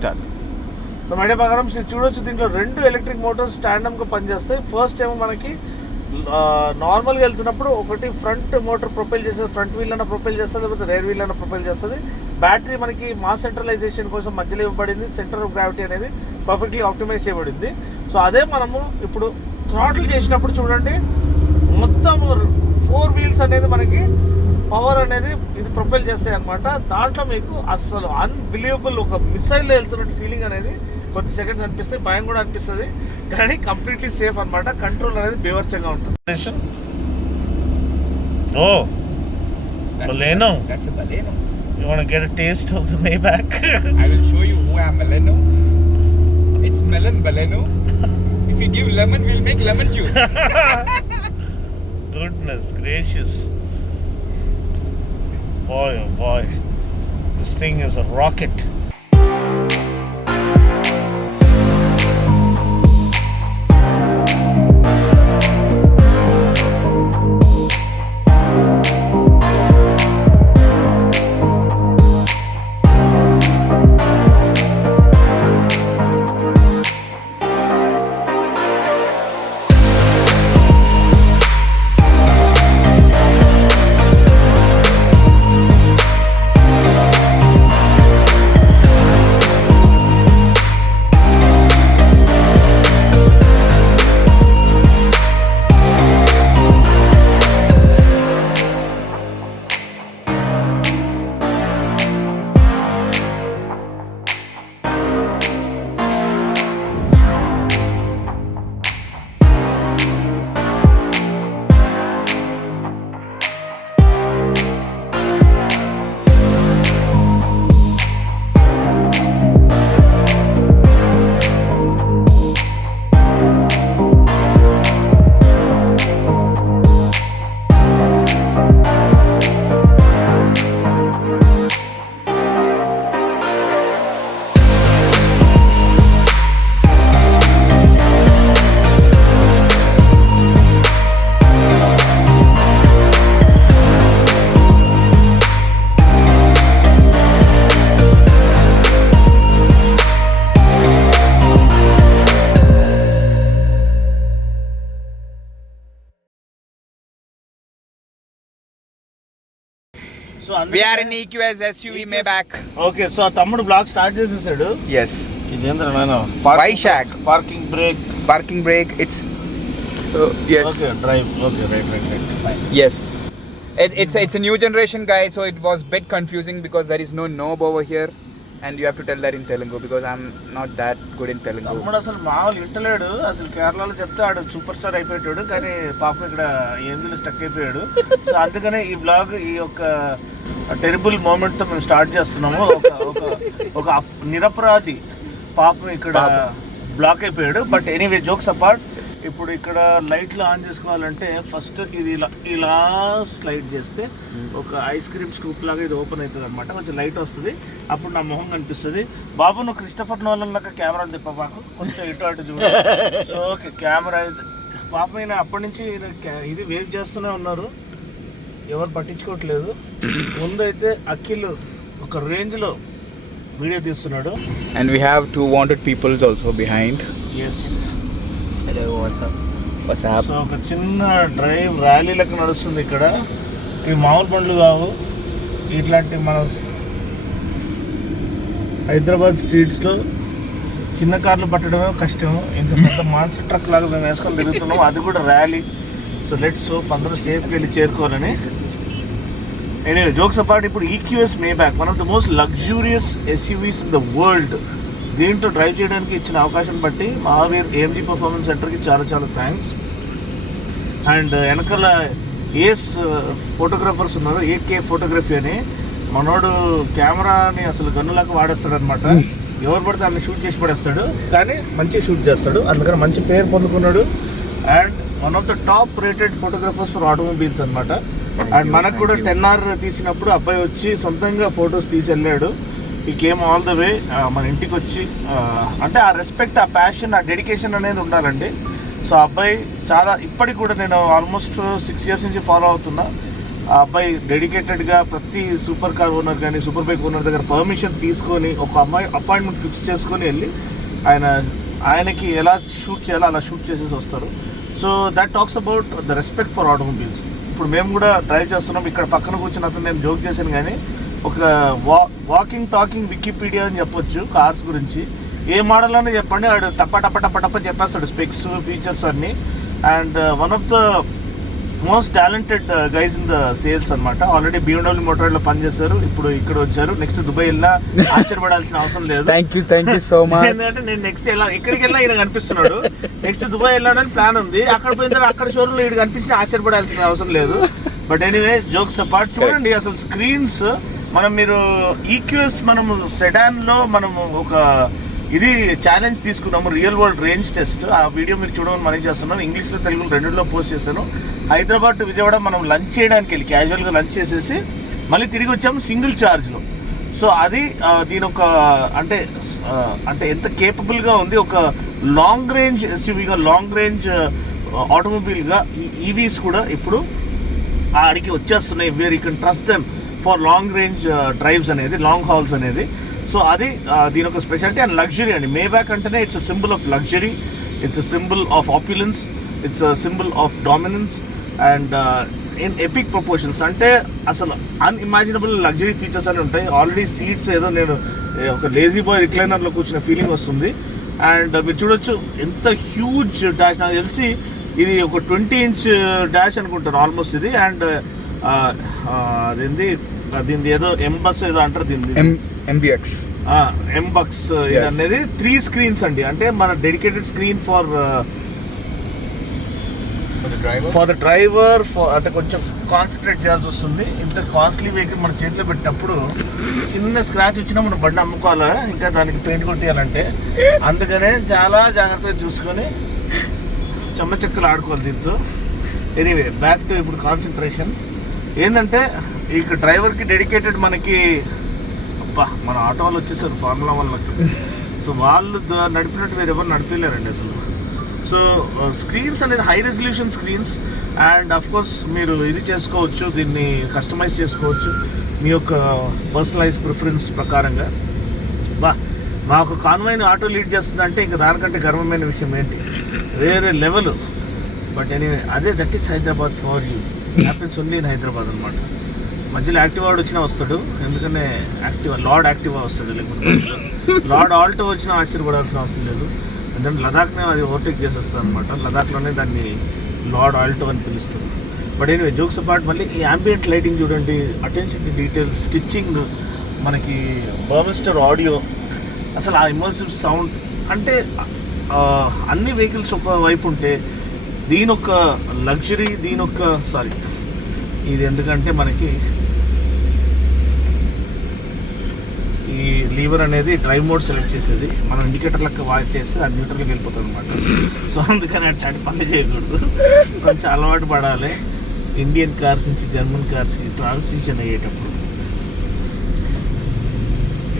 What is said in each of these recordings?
Start. Idea ప్రకారం చూడొచ్చు, దీంట్లో 2 ఎలక్ట్రిక్ మోటార్స్ స్టాండమ్గా పనిచేస్తాయి. ఫస్ట్ ఏమో మనకి నార్మల్గా వెళ్తున్నప్పుడు ఒకటి ఫ్రంట్ మోటార్ ప్రొపైల్ చేస్తుంది, ఫ్రంట్ వీల్ అన్న ప్రొపైల్ చేస్తుంది, లేకపోతే రేర్ వీల్ అన్న ప్రొపైల్ చేస్తుంది. బ్యాటరీ మనకి మాస్ సెంట్రలైజేషన్ కోసం మధ్యలో ఇవ్వబడింది. సెంటర్ ఆఫ్ గ్రావిటీ అనేది పర్ఫెక్ట్లీ ఆప్టిమైజ్ చేయబడింది. సో అదే మనము ఇప్పుడు థ్రాటిల్ చేసినప్పుడు చూడండి, మొత్తం 4 వీల్స్ అనేది మనకి పవర్ అనేది ఇది ప్రొపైల్ చేస్తాయి అనమాట. దాంట్లో మీకు అసలు అన్బిలీవబుల్ ఒక మిసైల్లో వెళ్తున్నట్టు ఫీలింగ్ అనేది కొద్ది సెకండ్స్ అనిపిస్తాయి, భయం కూడా అనిపిస్తుంది, కానీ కంప్లీట్లీ సేఫ్ అనమాట. కంట్రోల్ అనేది బీభత్సంగా ఉంటుంది. Oh, Baleno. That's a Baleno. You want to get a taste of the Maybach? I will show you who am Baleno. It's melon Baleno. If you give lemon, we'll make lemon juice. Goodness gracious. Boy, oh boy. This thing is a rocket. We are in EQS SUV Maybach. Okay, so ఆ తమ్ముడు blog start చేసేసాడు. Yes. ఇదేంద్ర నాయన Vaishak. Parking break. Parking brake. It's yes. Okay, drive. Okay, right. Fine. Yes. It's a new generation, guys. So it was a bit confusing because there is no knob over here, and you have to tell that in Telugu because I'm not that good in Telugu. తమ్ముడు అసలు మామూలు ఇంటలేడు. అసలు కేరళలో చెప్తే ఆడు super star అయిపోయాడు, కానీ పాపం ఇక్కడ ఏందులో స్టక్ అయిపోయాడు. సో అందుకనే ఈ బ్లాగ్ ఈ యొక్క టెరిబుల్ మూమెంట్ తో మేము స్టార్ట్ చేస్తున్నాము. ఒక నిరపరాధి పాపం ఇక్కడ బ్లాక్ అయిపోయాడు. బట్ ఎనీవే, జోక్స్ అపార్ట్, ఇప్పుడు ఇక్కడ లైట్లు ఆన్ చేసుకోవాలంటే ఫస్ట్ ఇది ఇలా స్లైడ్ చేస్తే ఒక ఐస్ క్రీమ్ స్కూప్ లాగా ఇది ఓపెన్ అవుతుంది అనమాట. కొంచెం లైట్ వస్తుంది, అప్పుడు నా మొహం కనిపిస్తుంది. బాబు, నువ్వు క్రిస్టఫర్ నోలన్ లాగా కెమెరాలు తిప్ప మాకు కొంచెం ఇటు అటు చూడ. సో ఓకే, కెమెరా పాపం ఈయన అప్పటి నుంచి ఇది వేవ్ చేస్తూనే ఉన్నారు, ఎవరు పట్టించుకోవట్లేదు. ముందైతే అఖిల్ ఒక రేంజ్లో వీడియో తీస్తున్నాడు. And we have 2 wanted peoples also behind. Yes. Hello, what's up? So ఒక చిన్న డ్రైవ్ ర్యాలీ లెక్క నడుస్తుంది ఇక్కడ. ఇవి మామూలు బండ్లు కావు, ఇట్లాంటి మన హైదరాబాద్ స్ట్రీట్స్లో చిన్న కార్లు పట్టడమే కష్టం. ఇంత పెద్ద మాన్సర్ ట్రక్ లాగా మేము వేసుకొని తిరుగుతున్నాం, అది కూడా ర్యాలీ. సో లెట్స్ హోప్ అందరూ సేఫ్గా వెళ్ళి చేరుకోవాలని. ఎనీవే, జోక్స్ అపార్ట్, ఇప్పుడు EQS Maybach, one of the most luxurious SUVs in the world. దీంట్లో డ్రైవ్ చేయడానికి ఇచ్చిన అవకాశం బట్టి మహావీర్ AMG పర్ఫార్మెన్స్ సెంటర్కి చాలా థ్యాంక్స్. అండ్ వెనకాల ఏస్ ఫోటోగ్రాఫర్స్ ఉన్నారు, AK ఫోటోగ్రఫీ అని. మనోడు కెమెరాని అసలు గన్నులాగా వాడేస్తాడు అనమాట. ఎవరు పడితే అన్ని షూట్ చేసి పడేస్తాడు, కానీ మంచిగా షూట్ చేస్తాడు, అందుకని మంచి పేరు పొందుకున్నాడు. And one of the top rated photographers for automobiles అనమాట. అండ్ మనకు కూడా 10R తీసినప్పుడు అబ్బాయి వచ్చి సొంతంగా ఫొటోస్ తీసి వెళ్ళాడు. ఈ కేమ్ ఆల్ ద వే మన ఇంటికి వచ్చి, అంటే ఆ రెస్పెక్ట్, ఆ ప్యాషన్, ఆ డెడికేషన్ అనేది ఉండాలండి. సో అబ్బాయి చాలా, ఇప్పటికి కూడా నేను ఆల్మోస్ట్ 6 years నుంచి ఫాలో అవుతున్నా. ఆ అబ్బాయి డెడికేటెడ్గా ప్రతి సూపర్ కార్ ఓనర్ కానీ సూపర్ బైక్ ఓనర్ దగ్గర పర్మిషన్ తీసుకొని ఒక అపాయింట్మెంట్ ఫిక్స్ చేసుకొని వెళ్ళి ఆయనకి ఎలా షూట్ చేయాలో అలా షూట్ చేసేసి వస్తారు. So that talks about the respect for automobiles. ఇప్పుడు మేము కూడా డ్రైవ్ చేస్తున్నాం, ఇక్కడ పక్కన కూర్చుని అతను నేను జోక్ చేశాను, కానీ ఒక వాకింగ్ టాకింగ్ వికీపీడియా అని చెప్పొచ్చు కార్స్ గురించి. ఏ మోడల్ అని చెప్పండి, వాడు టప్ప చెప్పేస్తాడు స్పెక్స్ ఫీచర్స్ అన్నీ. And one of the most talented guys in the sales అనమాట. ఆల్రెడీ BMW మోటార్లో పనిచేశారు, ఇప్పుడు ఇక్కడ వచ్చారు. నెక్స్ట్ దుబాయ్ వెళ్ళినా ఆశ్చర్యపడాల్సిన అవసరం లేదు. Thank you so much. ఏంటంటే నేను నెక్స్ట్ ఎక్కడికి వెళ్ళినా ఈయన కనిపిస్తున్నాడు. నెక్స్ట్ దుబాయ్ వెళ్ళాలని ప్లాన్ ఉంది. అక్కడ పోయిన తర్వాత అక్కడ షోరూంలో ఈయన కనిపించిన ఆశ్చర్యపడాల్సిన అవసరం లేదు. బట్ ఎనీవే జోక్స్ అపార్ట్, చూడండి అసలు స్క్రీన్స్. మీరు EQS మనము సెడాన్లో మనము ఒక ఇది ఛాలెంజ్ తీసుకున్నాము, రియల్ వరల్డ్ రేంజ్ టెస్ట్. ఆ వీడియో మీరు చూడమని మనం చేస్తున్నాను. ఇంగ్లీష్లో తెలుగులో రెండులో పోస్ట్ చేశాను. హైదరాబాద్ టు విజయవాడ మనం లంచ్ చేయడానికి వెళ్ళి క్యాజువల్గా లంచ్ చేసేసి మళ్ళీ తిరిగి వచ్చాము సింగిల్ ఛార్జ్లో. సో అది దీని ఒక అంటే ఎంత కేపబుల్గా ఉంది. ఒక లాంగ్ రేంజ్ ఎస్యూవీగా, లాంగ్ రేంజ్ ఆటోమొబైల్గా ఈవీస్ కూడా ఇప్పుడు ఆడికి వచ్చేస్తున్నాయి. Where you can trust them for long range drives అనేది, లాంగ్ హాల్స్ అనేది. సో అది దీని ఒక స్పెషాలిటీ అండ్ లగ్జరీ అండి. మేబ్యాక్ అంటేనే it's a symbol of luxury, it's a symbol of opulence, it's a symbol of dominance and in epic proportions. అంటే అసలు unimaginable luxury features అని ఉంటాయి. ఆల్రెడీ సీట్స్ ఏదో నేను ఒక లేజీ బాయ్ రిక్లైనర్లో కూర్చున్న ఫీలింగ్ వస్తుంది. అండ్ మీరు చూడొచ్చు ఎంత హ్యూజ్ డాష్. నాకు తెలిసి ఇది ఒక 20 ఇంచ్ డాష్ అనుకుంటాను ఆల్మోస్ట్ ఇది. అండ్ దీనిది ఏదో ఎంబస్ ఏదో అంటారు, దీన్ని MBX ఇది అనేది 3 స్క్రీన్స్ అండి. అంటే మన dedicated screen for the driver అంటే కొంచెం కాన్సన్ట్రేట్ చేయాల్సి వస్తుంది. ఇంత కాస్ట్లీ వెహికల్ మన చేతిలో పెట్టినప్పుడు చిన్న స్క్రాచ్ వచ్చినా మనం బండి అమ్ముకోవాలా, ఇంకా దానికి పెయింట్ కొట్టేయాలంటే. అందుకనే చాలా జాగ్రత్తగా చూసుకొని చెమ్మ చెక్కలు ఆడుకోవాలి దీంతో. ఎనీవే బ్యాక్ టు ఇప్పుడు కాన్సన్ట్రేషన్ ఏంటంటే, ఇక డ్రైవర్కి డెడికేటెడ్ మనకి మన ఆటో వాళ్ళు వచ్చేసారు ఫార్ములా వాళ్ళకి. సో వాళ్ళు నడిపినట్టు వేరే ఎవరు నడిపలేరండి అసలు. సో స్క్రీన్స్ అనేది high resolution screens. And of course మీరు ఇది చేసుకోవచ్చు, దీన్ని కస్టమైజ్ చేసుకోవచ్చు మీ యొక్క పర్సనలైజ్ ప్రిఫరెన్స్ ప్రకారంగా. మా ఒక కాన్వాయ్ని ఆటో లీడ్ చేస్తుందంటే ఇంకా దానికంటే గర్వమైన విషయం ఏంటి, వేరే లెవెల్. బట్ ఎనీవే అదే that is Hyderabad for you. Happens only in Hyderabad అనమాట. మధ్యలో యాక్టివా వచ్చినా వస్తాడు, ఎందుకంటే లార్డ్ యాక్టివా వస్తాడు, లేకపోతే లార్డ్ ఆల్టో వచ్చినా ఆశ్చర్యపడాల్సిన అవసరం లేదు. ఎందుకంటే లదాఖ్నే అది ఓవర్టేక్ చేసేస్తుంది అనమాట. లదాఖ్లోనే దాన్ని లార్డ్ ఆల్టో అని పిలుస్తుంది. బట్ ఎనీవే జోక్స్ అపార్ట్, మళ్ళీ ఈ యాంబియంట్ లైటింగ్ చూడండి, అటెన్షన్ టు డీటెయిల్, స్టిచ్చింగ్, మనకి బర్మిస్టర్ ఆడియో, అసలు ఆ ఇమర్సివ్ సౌండ్. అంటే అన్ని వెహికల్స్ ఒక వైపు ఉంటే దీనొక లగ్జరీ, ఇది ఎందుకంటే మనకి ఈ లీవర్ అనేది డ్రైవ్ మోడ్ సెలెక్ట్ చేసేది, మనం ఇండికేటర్లకు వాచ్ చేస్తే అది న్యూట్రల్కి వెళ్ళిపోతుంది అనమాట. సో అందుకని అట్లాంటి పని చేయకూడదు, కొంచెం అలవాటు పడాలి ఇండియన్ కార్స్ నుంచి జర్మన్ కార్స్కి ట్రాన్సిషన్ అయ్యేటప్పుడు.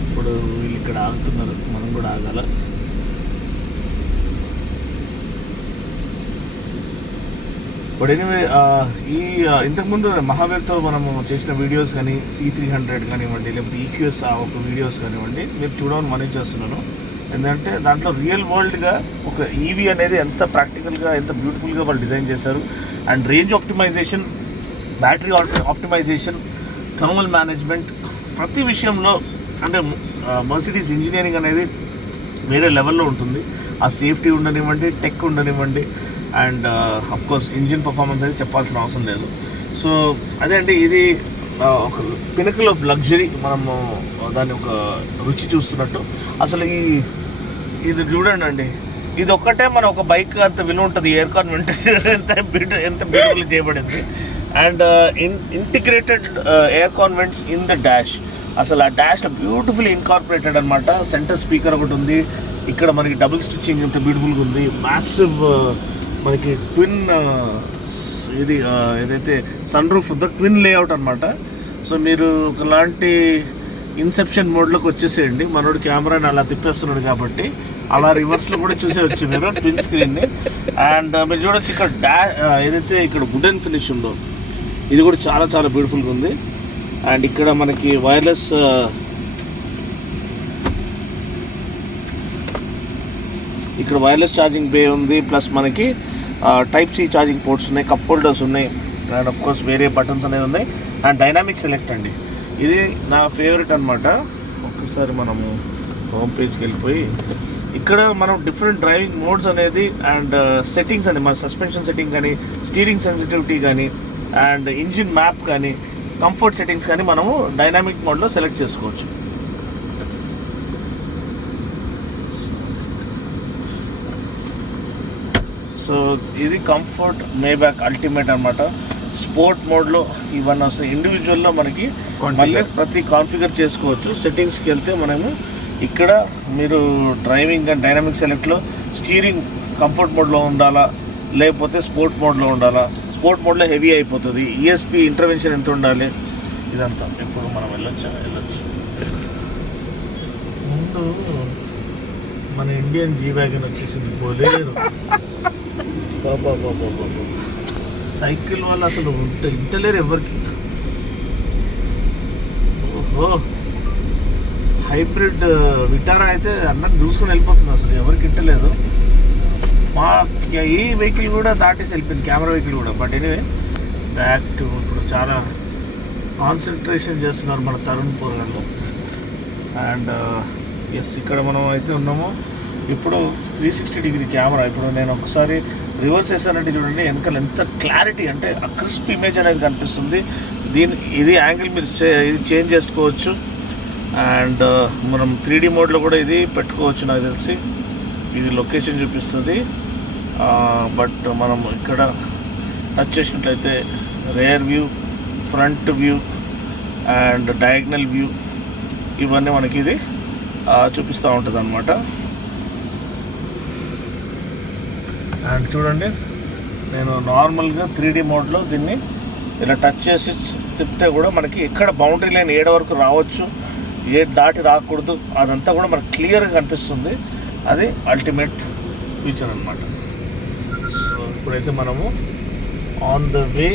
ఇప్పుడు వీళ్ళు ఇక్కడ ఆగుతున్నారు, మనం కూడా ఆగాల. బట్ ఎనీవే ఇంతకుముందు మహావీర్తో మనము చేసిన వీడియోస్ కానీ C300 కానివ్వండి, లేకపోతే EQS ఒక వీడియోస్ కానివ్వండి, మీరు చూడమని మనం చేస్తున్నాను. ఎందుకంటే దాంట్లో రియల్ వరల్డ్గా ఒక ఈవీ అనేది ఎంత ప్రాక్టికల్గా, ఎంత బ్యూటిఫుల్గా వాళ్ళు డిజైన్ చేశారు. And range optimization, battery optimization, thermal management, ప్రతి విషయంలో అంటే మర్సిడీస్ ఇంజనీరింగ్ అనేది వేరే లెవెల్లో ఉంటుంది. ఆ సేఫ్టీ ఉండనివ్వండి, టెక్ ఉండనివ్వండి, అండ్ అఫ్కోర్స్ ఇంజిన్ పర్ఫార్మెన్స్ అనేది చెప్పాల్సిన అవసరం లేదు. సో అదే అంటే ఇది ఒక పినకల్ ఆఫ్ లగ్జరీ. మనము దాన్ని ఒక రుచి చూస్తున్నట్టు. అసలు ఇది చూడండి అండి, ఇది ఒక్కటే మన ఒక బైక్ అంత విలువ ఉంటుంది. ఎయిర్ కాన్వెంట్ ఎంత బ్యూటిఫుల్ చేయబడింది. And integrated air convents in the dash. అసలు ఆ డాష్లో బ్యూటిఫుల్లీ ఇన్కార్పొరేటెడ్ అనమాట. సెంటర్ స్పీకర్ ఒకటి ఉంది, ఇక్కడ మనకి డబుల్ స్టిచ్చింగ్ ఎంత బ్యూటిఫుల్గా ఉంది. మ్యాసివ్ మనకి ట్విన్ ఇది ఏదైతే సన్ రూఫ్ ఉందో ట్విన్ లేఅవుట్ అనమాట. సో మీరు ఒకలాంటి ఇన్సెప్షన్ మోడ్లోకి వచ్చేసేయండి. మనోడు కెమెరాని అలా తిప్పేస్తున్నాడు కాబట్టి అలా రివర్స్లో కూడా చూసేయచ్చు మీరు ట్విన్ స్క్రీన్ని. అండ్ మీరు చూడొచ్చు ఇక్కడ ఏదైతే ఇక్కడ వుడెన్ ఫినిష్ ఉందో, ఇది కూడా చాలా చాలా బ్యూటిఫుల్గా ఉంది. అండ్ ఇక్కడ మనకి వైర్లెస్ ఛార్జింగ్ బే ఉంది, ప్లస్ మనకి టైప్ సి ఛార్జింగ్ పోర్ట్స్ ఉన్నాయి, కప్ హోల్డర్స్ ఉన్నాయి, అండ్ ఆఫ్ కోర్స్ వేరే బటన్స్ అనేవి ఉన్నాయి. అండ్ డైనామిక్ సెలెక్ట్ అండి, ఇది నా ఫేవరెట్ అనమాట. ఒక్కసారి మనము హోమ్ పేజ్కి వెళ్ళిపోయి ఇక్కడ మనం డిఫరెంట్ డ్రైవింగ్ మోడ్స్ అనేది అండ్ సెట్టింగ్స్ అని మన సస్పెన్షన్ సెట్టింగ్ కానీ, స్టీరింగ్ సెన్సిటివిటీ కానీ, అండ్ ఇంజిన్ మ్యాప్ కానీ, కంఫర్ట్ సెట్టింగ్స్ కానీ మనము డైనామిక్ మోడ్లో సెలెక్ట్ చేసుకోవచ్చు. సో ఇది కంఫర్ట్ మేబ్యాక్ అల్టిమేట్ అనమాట. స్పోర్ట్ మోడ్లో ఇవన్నీ వస్తాయి. ఇండివిజువల్లో మనకి మళ్ళీ ప్రతి కాన్ఫిగర్ చేసుకోవచ్చు. సెట్టింగ్స్కి వెళ్తే మనము ఇక్కడ మీరు డ్రైవింగ్ అండ్ డైనామిక్ సెలెక్ట్లో స్టీరింగ్ కంఫర్ట్ మోడ్లో ఉండాలా, లేకపోతే స్పోర్ట్ మోడ్లో ఉండాలా. స్పోర్ట్ మోడ్లో హెవీ అయిపోతుంది. ఈఎస్పి ఇంటర్వెన్షన్ ఎంత ఉండాలి, ఇదంతా ఇప్పుడు మనం వెళ్ళొచ్చు. ముందు మన ఇండియన్ జీ వ్యాగన్ వచ్చేసింది, పోలేదు సైకిల్ వాళ్ళు అసలు ఇంటలేరు ఎవరికి. ఓహో, హైబ్రిడ్ విటారా అయితే అందరిని చూసుకొని వెళ్ళిపోతుంది, అసలు ఎవరికి ఇంటలేదు. మా ఈ వెహికల్ కూడా దాటేసి వెళ్ళిపోయింది, కెమెరా వెహికల్ కూడా. బట్ ఎనీవే బ్యాక్ టు ఇప్పుడు చాలా కాన్సన్ట్రేషన్ చేస్తున్నారు మన తరుణ్ పోర్గాళ్ళు. అండ్ ఎస్, ఇక్కడ మనం అయితే ఉన్నాము. ఇప్పుడు 360 డిగ్రీ కెమెరా. ఇప్పుడు నేను ఒకసారి రివర్స్ చేశానంటే చూడండి, వెనకాల ఎంత క్లారిటీ, అంటే ఆ క్రిస్ప్ ఇమేజ్ అనేది కనిపిస్తుంది. ఇది యాంగిల్ మీరు ఇది చేంజ్ చేసుకోవచ్చు. అండ్ మనం 3D మోడ్లో కూడా ఇది పెట్టుకోవచ్చు. నాకు తెలిసి ఇది లొకేషన్ చూపిస్తుంది. బట్ మనం ఇక్కడ టచ్ చేసినట్లయితే rear view, front view and diagonal view ఇవన్నీ మనకి ఇది చూపిస్తూ ఉంటుంది అన్నమాట. అండ్ చూడండి, నేను నార్మల్గా 3D మోడ్లో దీన్ని ఇలా టచ్ చేసి తిప్పితే కూడా మనకి ఎక్కడ బౌండరీ లైన్ ఏడ వరకు రావచ్చు, ఏ దాటి రాకూడదు, అదంతా కూడా మనకు క్లియర్గా కనిపిస్తుంది. అది అల్టిమేట్ ఫీచర్ అనమాట. సో ఇప్పుడైతే మనము on the way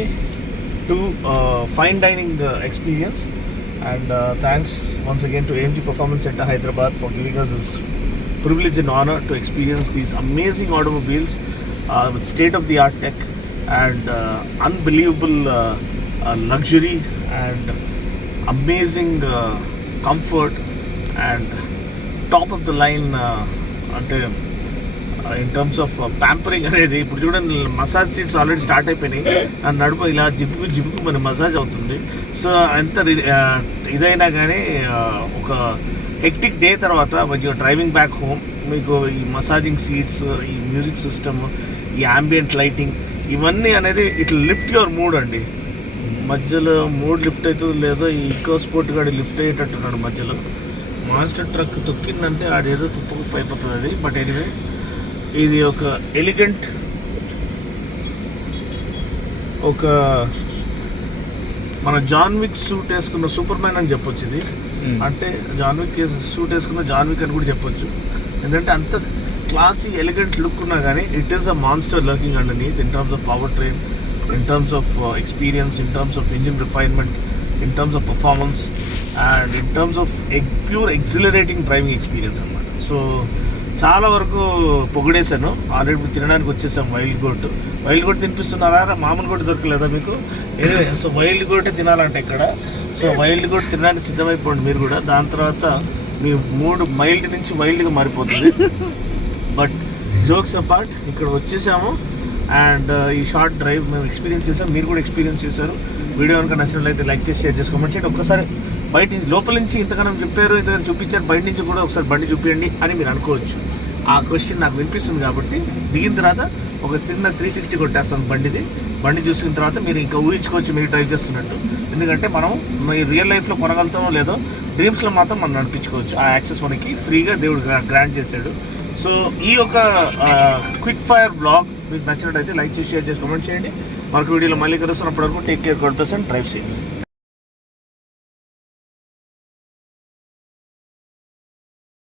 to fine dining experience. And thanks once again to AMG Performance Center Hyderabad for giving us this privilege and honor to experience these amazing automobiles with state-of-the-art tech and unbelievable luxury and amazing comfort and top-of-the-line అంటే in terms of pampering అనేది. ఇప్పుడు చూడండి, massage seats already start అయిపోయినాయి. And నడుపు ఇలా జిప్పుకు మన massage అవుతుంది. So ఎంత ఇదైనా కానీ ఒక హెక్టిక్ డే తర్వాత మీరు డ్రైవింగ్ బ్యాక్ హోమ్, మీకు ఈ మసాజింగ్ సీట్స్, ఈ మ్యూజిక్ సిస్టమ్, ఈ యాంబియంట్ లైటింగ్, ఇవన్నీ అనేది ఇట్లా లిఫ్ట్ యువర్ మూడ్ అండి. మధ్యలో మూడ్ లిఫ్ట్ అవుతుందో లేదో ఈ ఈకో స్పోర్ట్ గాడి లిఫ్ట్ అయ్యేటట్టున్నాడు మధ్యలో. మాన్స్టర్ ట్రక్ తొక్కిందంటే ఆడేదో కుప్పకు అయిపోతుంది అది. బట్ ఎనీవే, ఇది ఒక ఎలిగెంట్, ఒక మన జాన్ విక్ సూట్ వేసుకున్న సూపర్ మ్యాన్ అని చెప్పొచ్చు ఇది. అంటే జాన్ విక్ సూట్ వేసుకున్న జాన్ విక్ అని కూడా చెప్పొచ్చు. ఎందుకంటే అంత క్లాసీ ఎలిగెంట్ లుక్ ఉన్నా కానీ it is a monster lurking underneath in terms of power train, in terms of experience, in terms of engine refinement, in terms of performance and in terms of pure exhilarating driving experience అనమాట. So చాలా వరకు పొగిడేశాను. Already ఇప్పుడు తినడానికి వచ్చేసాం. Wild goat తినిపిస్తున్నారా? మామూలు goat దొరకలేదా మీకు? సో వైల్డ్ గోటే తినాలంటే ఇక్కడ. సో వైల్డ్ గోట్ తినడానికి సిద్ధమైపోండి మీరు కూడా. దాని తర్వాత మీ మూడు మైల్డ్ నుంచి వైల్డ్గా మారిపోతుంది. బట్ జోక్స్ అపార్ట్, ఇక్కడ వచ్చేసాము. అండ్ ఈ షార్ట్ డ్రైవ్ మేము ఎక్స్పీరియన్స్ చేసాం, మీరు కూడా ఎక్స్పీరియన్స్ చేశారు. వీడియో కనుక నచ్చినట్లయితే లైక్ చేసి షేర్ చేసుకోమని చేయండి. ఒక్కసారి బయట నుంచి, లోపల నుంచి ఇంతగానం చెప్పారు, ఇంతగానం చూపించారు, బయట నుంచి కూడా ఒకసారి బండి చూపించండి అని మీరు అనుకోవచ్చు. ఆ క్వశ్చన్ నాకు వినిపిస్తుంది కాబట్టి దిగిన తర్వాత ఒక చిన్న 360 కొట్టేస్తాను బండి చూసిన తర్వాత మీరు ఇంకా ఊహించుకోవచ్చు మీరు డ్రైవ్ చేస్తున్నట్టు. ఎందుకంటే మనం రియల్ లైఫ్లో కొనగలుగుతామో లేదో, డ్రీమ్స్లో మాత్రం మనం నడిపించుకోవచ్చు. ఆ యాక్సెస్ మనకి ఫ్రీగా దేవుడు గ్రాంట్ చేశాడు. సో ఈ యొక్క క్విక్ ఫైర్ బ్లాగ్ మీకు నచ్చినట్టయితే లైక్ చేసి షేర్ చేసి కామెంట్ చేయండి. మరొక వీడియోలో మళ్ళీ కలుస్తున్నప్పటి వరకు take care, God bless and drive safe.